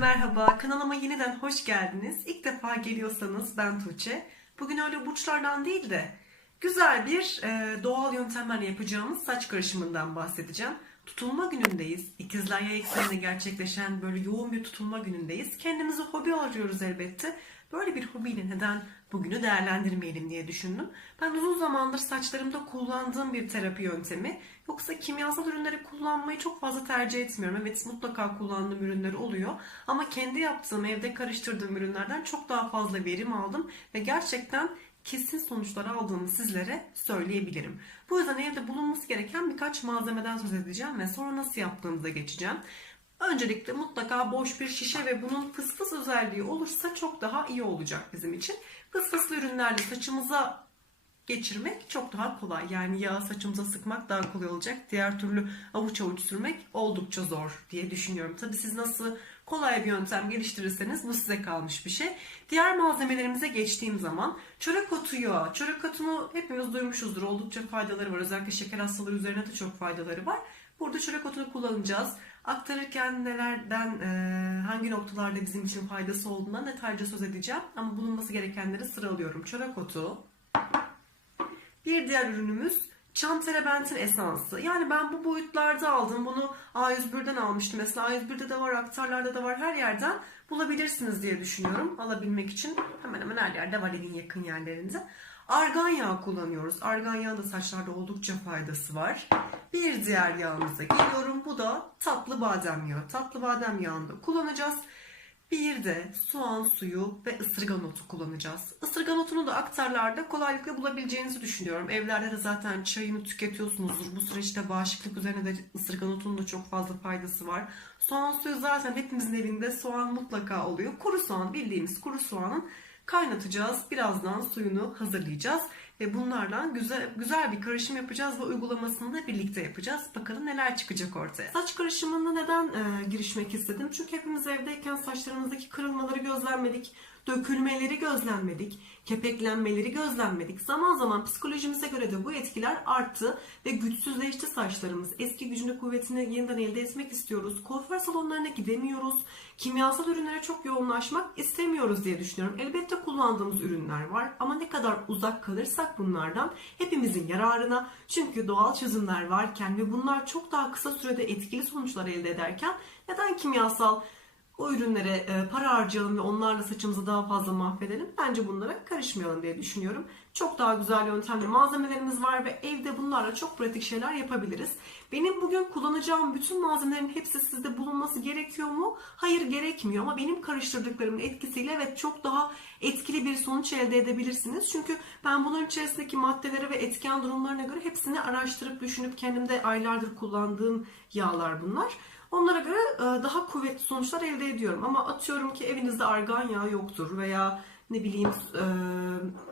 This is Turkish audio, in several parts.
merhaba. Kanalıma yeniden hoş geldiniz. İlk defa geliyorsanız ben Tuğçe. Bugün öyle burçlardan değil de güzel bir e, doğal yöntemlerle yapacağımız saç karışımından bahsedeceğim. Tutulma günündeyiz. İkizler yay ekseninde gerçekleşen böyle yoğun bir tutulma günündeyiz. Kendimize hobi arıyoruz elbette. Böyle bir hobiyle neden bugünü değerlendirmeyelim diye düşündüm. Ben uzun zamandır saçlarımda kullandığım bir terapi yöntemi. Yoksa kimyasal ürünleri kullanmayı çok fazla tercih etmiyorum. Evet mutlaka kullandığım ürünler oluyor. Ama kendi yaptığım, evde karıştırdığım ürünlerden çok daha fazla verim aldım. Ve gerçekten kesin sonuçlar aldığımı sizlere söyleyebilirim. Bu yüzden evde bulunması gereken birkaç malzemeden söz edeceğim ve sonra nasıl yaptığımıza geçeceğim. Öncelikle mutlaka boş bir şişe ve bunun fısfıs özelliği olursa çok daha iyi olacak bizim için. Fısfıslı ürünlerle saçımıza geçirmek çok daha kolay. Yani yağı saçımıza sıkmak daha kolay olacak. Diğer türlü avuç avuç sürmek oldukça zor diye düşünüyorum. Tabi siz nasıl kolay bir yöntem geliştirirseniz bu size kalmış bir şey. Diğer malzemelerimize geçtiğim zaman çörek otu yağı. Çörek otunu hepimiz duymuşuzdur. Oldukça faydaları var. Özellikle şeker hastalığı üzerine de çok faydaları var. Burada çörek otunu kullanacağız. Aktarırken nelerden, e, hangi noktalarda bizim için faydası olduğundan detaylıca söz edeceğim. Ama bulunması gerekenleri sıralıyorum. Çörek otu, bir diğer ürünümüz çam terebentin esansı. Yani ben bu boyutlarda aldım. Bunu A101'den almıştım. Mesela A101'de de var, aktarlarda da var. Her yerden bulabilirsiniz diye düşünüyorum. Alabilmek için hemen hemen her yerde var evin yakın yerlerinde. Argan yağı kullanıyoruz. Argan yağı da saçlarda oldukça faydası var. Bir diğer yağımıza geliyorum. Bu da tatlı badem yağı. Tatlı badem yağını da kullanacağız. Bir de soğan suyu ve ısırgan otu kullanacağız. Isırgan otunu da aktarlarda kolaylıkla bulabileceğinizi düşünüyorum. Evlerde de zaten çayını tüketiyorsunuzdur. Bu süreçte bağışıklık üzerine de ısırgan otunun da çok fazla faydası var. Soğan suyu zaten hepimizin evinde soğan mutlaka oluyor. Kuru soğan bildiğimiz kuru soğanın kaynatacağız. Birazdan suyunu hazırlayacağız. Ve bunlardan güzel, güzel bir karışım yapacağız ve uygulamasını da birlikte yapacağız. Bakalım neler çıkacak ortaya. Saç karışımına neden e, girişmek istedim? Çünkü hepimiz evdeyken saçlarımızdaki kırılmaları gözlemledik. Dökülmeleri gözlemledik. Kepeklenmeleri gözlemledik. Zaman zaman psikolojimize göre de bu etkiler arttı ve güçsüzleşti saçlarımız. Eski gücünü kuvvetini yeniden elde etmek istiyoruz. Kuaför salonlarına gidemiyoruz. Kimyasal ürünlere çok yoğunlaşmak istemiyoruz diye düşünüyorum. Elbette kullandığımız ürünler var ama ne kadar uzak kalırsak bunlardan hepimizin yararına. Çünkü doğal çözümler varken ve bunlar çok daha kısa sürede etkili sonuçlar elde ederken neden kimyasal o ürünlere e, para harcayalım ve onlarla saçımızı daha fazla mahvedelim. Bence bunlara karışmayalım diye düşünüyorum. Çok daha güzel yöntemli malzemelerimiz var ve evde bunlarla çok pratik şeyler yapabiliriz. Benim bugün kullanacağım bütün malzemelerin hepsi sizde bulunması gerekiyor mu? Hayır gerekmiyor ama benim karıştırdıklarımın etkisiyle evet çok daha etkili bir sonuç elde edebilirsiniz. Çünkü ben bunların içerisindeki maddelere ve etken durumlarına göre hepsini araştırıp düşünüp kendimde aylardır kullandığım yağlar bunlar. Onlara göre e, daha kuvvetli sonuçlar elde ediyorum. Ama atıyorum ki evinizde argan yağı yoktur veya ne bileyim e,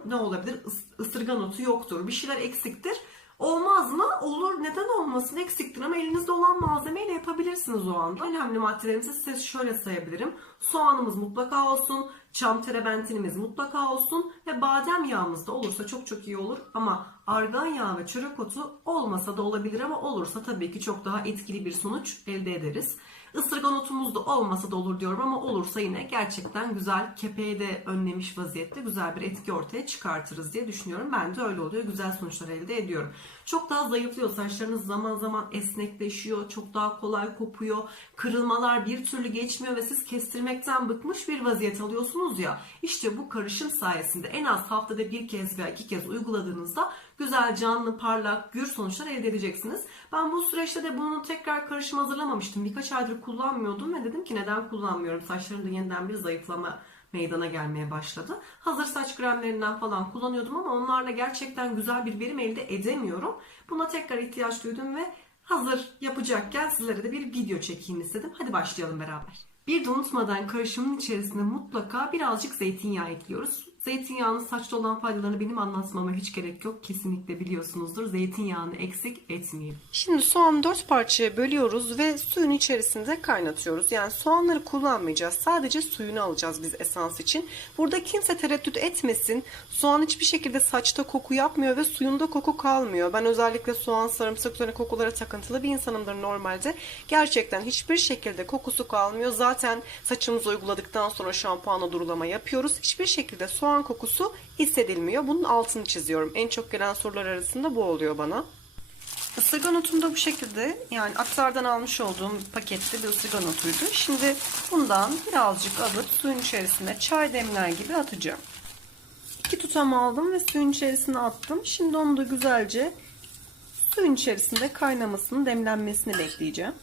ne olabilir ısırgan otu yoktur. Bir şeyler eksiktir. Olmaz mı? Olur. Neden olmasın? Eksiktir ama elinizde olan malzemeyle yapabilirsiniz o anda. Önemli maddelerimizi size şöyle sayabilirim. Soğanımız mutlaka olsun. Çam terebentinimiz mutlaka olsun. Ve badem yağımız da olursa çok çok iyi olur. Ama argan yağı ve çörek otu olmasa da olabilir ama olursa tabii ki çok daha etkili bir sonuç elde ederiz. Isırgan otumuz da olmasa da olur diyorum ama olursa yine gerçekten güzel kepeği de önlemiş vaziyette güzel bir etki ortaya çıkartırız diye düşünüyorum. Ben de öyle oluyor. Güzel sonuçlar elde ediyorum. Çok daha zayıflıyor. Saçlarınız zaman zaman esnekleşiyor. Çok daha kolay kopuyor. Kırılmalar bir türlü geçmiyor ve siz kestirmekten bıkmış bir vaziyet alıyorsunuz ya. İşte bu karışım sayesinde en az haftada bir kez veya iki kez uyguladığınızda güzel, canlı, parlak, gür sonuçlar elde edeceksiniz. Ben bu süreçte de bunu tekrar karışım hazırlamamıştım. Birkaç aydır kullanmıyordum ve dedim ki neden kullanmıyorum? Saçlarımda yeniden bir zayıflama meydana gelmeye başladı. Hazır saç kremlerinden falan kullanıyordum ama onlarla gerçekten güzel bir verim elde edemiyorum. Buna tekrar ihtiyaç duydum ve hazır yapacakken sizlere de bir video çekeyim istedim. Hadi başlayalım beraber. Bir de unutmadan karışımın içerisine mutlaka birazcık zeytinyağı ekliyoruz. Zeytinyağının saçta olan faydalarını benim anlatmama hiç gerek yok. Kesinlikle biliyorsunuzdur. Zeytinyağını eksik etmeyin. Şimdi soğanı dört parçaya bölüyoruz ve suyun içerisinde kaynatıyoruz. Yani soğanları kullanmayacağız. Sadece suyunu alacağız biz esans için. Burada kimse tereddüt etmesin. Soğan hiçbir şekilde saçta koku yapmıyor ve suyunda koku kalmıyor. Ben özellikle soğan, sarımsak üzerine kokulara takıntılı bir insanımdır normalde. Gerçekten hiçbir şekilde kokusu kalmıyor. Zaten saçımızı uyguladıktan sonra şampuanla durulama yapıyoruz. Hiçbir şekilde soğan kokusu hissedilmiyor. Bunun altını çiziyorum. En çok gelen sorular arasında bu oluyor bana. Isırgan otum da bu şekilde yani aktardan almış olduğum pakette bir ısırgan otuydu. Şimdi bundan birazcık alıp suyun içerisine çay demler gibi atacağım. İki tutam aldım ve suyun içerisine attım. Şimdi onu da güzelce suyun içerisinde kaynamasını, demlenmesini bekleyeceğim.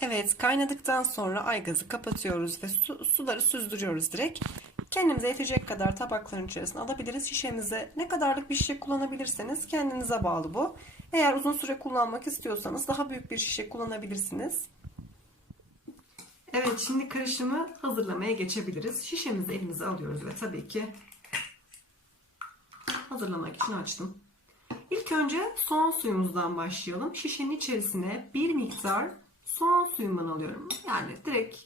Evet kaynadıktan sonra aygazı kapatıyoruz ve su, suları süzdürüyoruz direkt. Kendimize yetecek kadar tabakların içerisine alabiliriz. Şişemize ne kadarlık bir şişe kullanabilirseniz kendinize bağlı bu. Eğer uzun süre kullanmak istiyorsanız daha büyük bir şişe kullanabilirsiniz. Evet şimdi karışımı hazırlamaya geçebiliriz. Şişemizi elimize alıyoruz ve tabii ki hazırlamak için açtım. İlk önce soğan suyumuzdan başlayalım. Şişenin içerisine bir miktar soğan suyumdan alıyorum. Yani direkt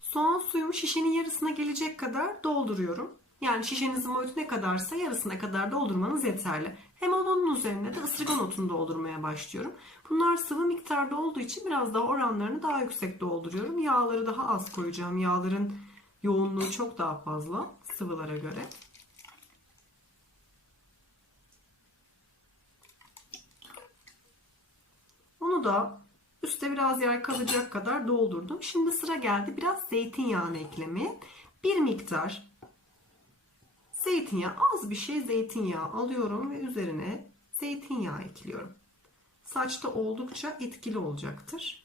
soğan suyumu şişenin yarısına gelecek kadar dolduruyorum. Yani şişenizin boyutu ne kadarsa yarısına kadar doldurmanız yeterli. Hem onun üzerine de ısırgan otunu doldurmaya başlıyorum. Bunlar sıvı miktarda olduğu için biraz daha oranlarını daha yüksek dolduruyorum. Yağları daha az koyacağım. Yağların yoğunluğu çok daha fazla sıvılara göre. Onu da üstte biraz yer kalacak kadar doldurdum. Şimdi sıra geldi biraz zeytinyağını eklemeye. Bir miktar zeytinyağı az bir şey zeytinyağı alıyorum ve üzerine zeytinyağı ekliyorum. Saçta oldukça etkili olacaktır.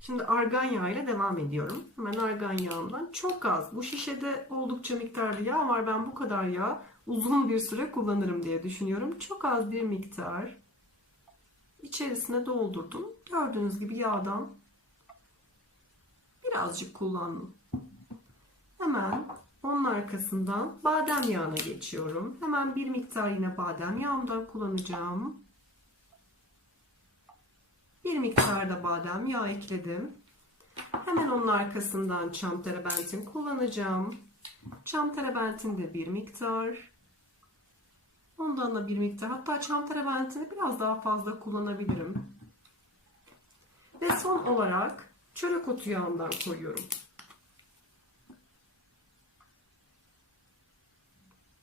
Şimdi argan yağı ile devam ediyorum. Hemen argan yağından çok az. Bu şişede oldukça miktarlı yağ var. Ben bu kadar yağ uzun bir süre kullanırım diye düşünüyorum. Çok az bir miktar içerisine doldurdum. Gördüğünüz gibi yağdan birazcık kullandım. Hemen onun arkasından badem yağına geçiyorum. Hemen bir miktar yine badem yağımdan kullanacağım. Bir miktar da badem yağı ekledim. Hemen onun arkasından çam terebentin kullanacağım. Çam terebentin de bir miktar. Ondan da bir miktar. Hatta çam terebentini biraz daha fazla kullanabilirim. Ve son olarak çörek otu yağından koyuyorum.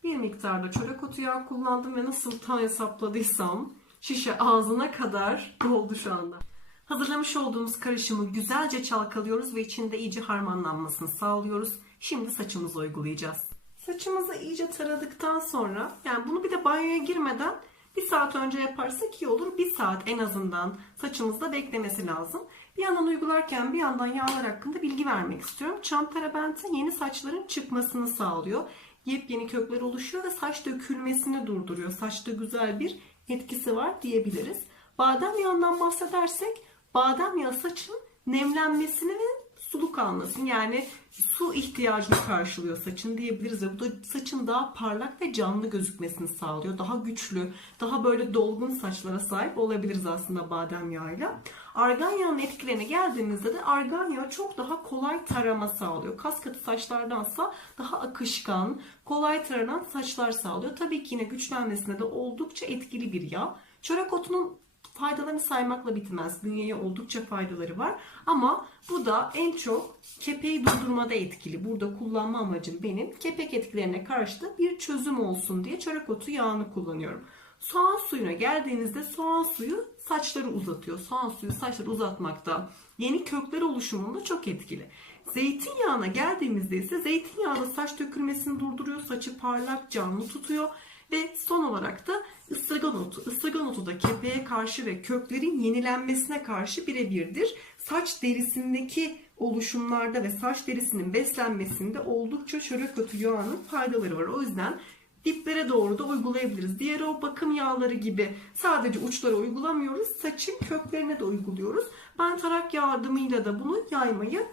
Bir miktarda çörek otu yağı kullandım ve nasıl tam hesapladıysam şişe ağzına kadar doldu şu anda. Hazırlamış olduğumuz karışımı güzelce çalkalıyoruz ve içinde iyice harmanlanmasını sağlıyoruz. Şimdi saçımızı uygulayacağız. Saçımızı iyice taradıktan sonra yani bunu bir de banyoya girmeden bir saat önce yaparsak iyi olur. Bir saat en azından saçımızda beklemesi lazım. Bir yandan uygularken bir yandan yağlar hakkında bilgi vermek istiyorum. Çam terabentin yeni saçların çıkmasını sağlıyor. Yepyeni kökler oluşuyor ve saç dökülmesini durduruyor. Saçta güzel bir etkisi var diyebiliriz. Badem yağından bahsedersek badem yağı saçın nemlenmesini ve suluk almasını yani su ihtiyacını karşılıyor saçın diyebiliriz ve bu da saçın daha parlak ve canlı gözükmesini sağlıyor. Daha güçlü, daha böyle dolgun saçlara sahip olabiliriz aslında badem yağıyla. Argan yağının etkilerine geldiğimizde de argan yağı çok daha kolay tarama sağlıyor. Kas katı saçlardansa daha akışkan, kolay taranan saçlar sağlıyor. Tabii ki yine güçlenmesine de oldukça etkili bir yağ. Çörek otunun faydalarını saymakla bitmez. Bünyeye oldukça faydaları var. Ama bu da en çok kepeği durdurmada etkili. Burada kullanma amacım benim kepek etkilerine karşı da bir çözüm olsun diye çörek otu yağını kullanıyorum. Soğan suyuna geldiğinizde soğan suyu saçları uzatıyor. Soğan suyu saçları uzatmakta, yeni kökler oluşumunda çok etkili. Zeytinyağına geldiğimizde ise zeytinyağı da saç dökülmesini durduruyor. Saçı parlak, canlı tutuyor. Ve son olarak da ısırgan otu. Isırgan otu da kepeğe karşı ve köklerin yenilenmesine karşı birebirdir. Saç derisindeki oluşumlarda ve saç derisinin beslenmesinde oldukça çörek otu yağının faydaları var. O yüzden diplere doğru da uygulayabiliriz. Diğer o bakım yağları gibi sadece uçlara uygulamıyoruz. Saçın köklerine de uyguluyoruz. Ben tarak yardımıyla da bunu yaymayı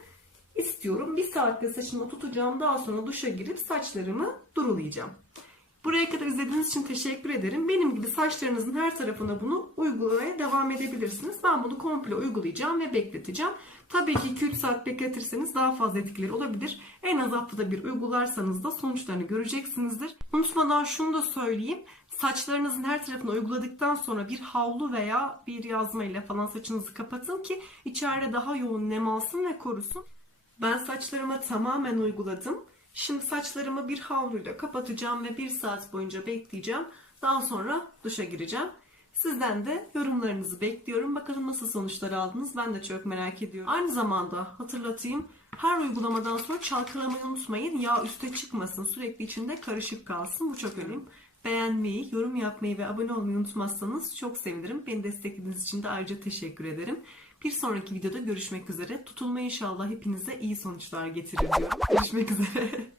istiyorum. Bir saatte saçımı tutacağım. Daha sonra duşa girip saçlarımı durulayacağım. Buraya kadar izlediğiniz için teşekkür ederim. Benim gibi saçlarınızın her tarafına bunu uygulamaya devam edebilirsiniz. Ben bunu komple uygulayacağım ve bekleteceğim. Tabii ki 2-3 saat bekletirseniz daha fazla etkileri olabilir. En az haftada bir uygularsanız da sonuçlarını göreceksinizdir. Unutmadan şunu da söyleyeyim. Saçlarınızın her tarafına uyguladıktan sonra bir havlu veya bir yazma ile falan saçınızı kapatın ki içeride daha yoğun nem alsın ve korusun. Ben saçlarıma tamamen uyguladım. Şimdi saçlarımı bir havluyla kapatacağım ve bir saat boyunca bekleyeceğim. Daha sonra duşa gireceğim. Sizden de yorumlarınızı bekliyorum. Bakalım nasıl sonuçlar aldınız ben de çok merak ediyorum. Aynı zamanda hatırlatayım. Her uygulamadan sonra çalkalamayı unutmayın. Yağ üste çıkmasın. Sürekli içinde karışık kalsın. Bu çok önemli. Beğenmeyi, yorum yapmayı ve abone olmayı unutmazsanız çok sevinirim. Beni desteklediğiniz için de ayrıca teşekkür ederim. Bir sonraki videoda görüşmek üzere. Tutulma inşallah hepinize iyi sonuçlar getirir diyorum. Görüşmek üzere.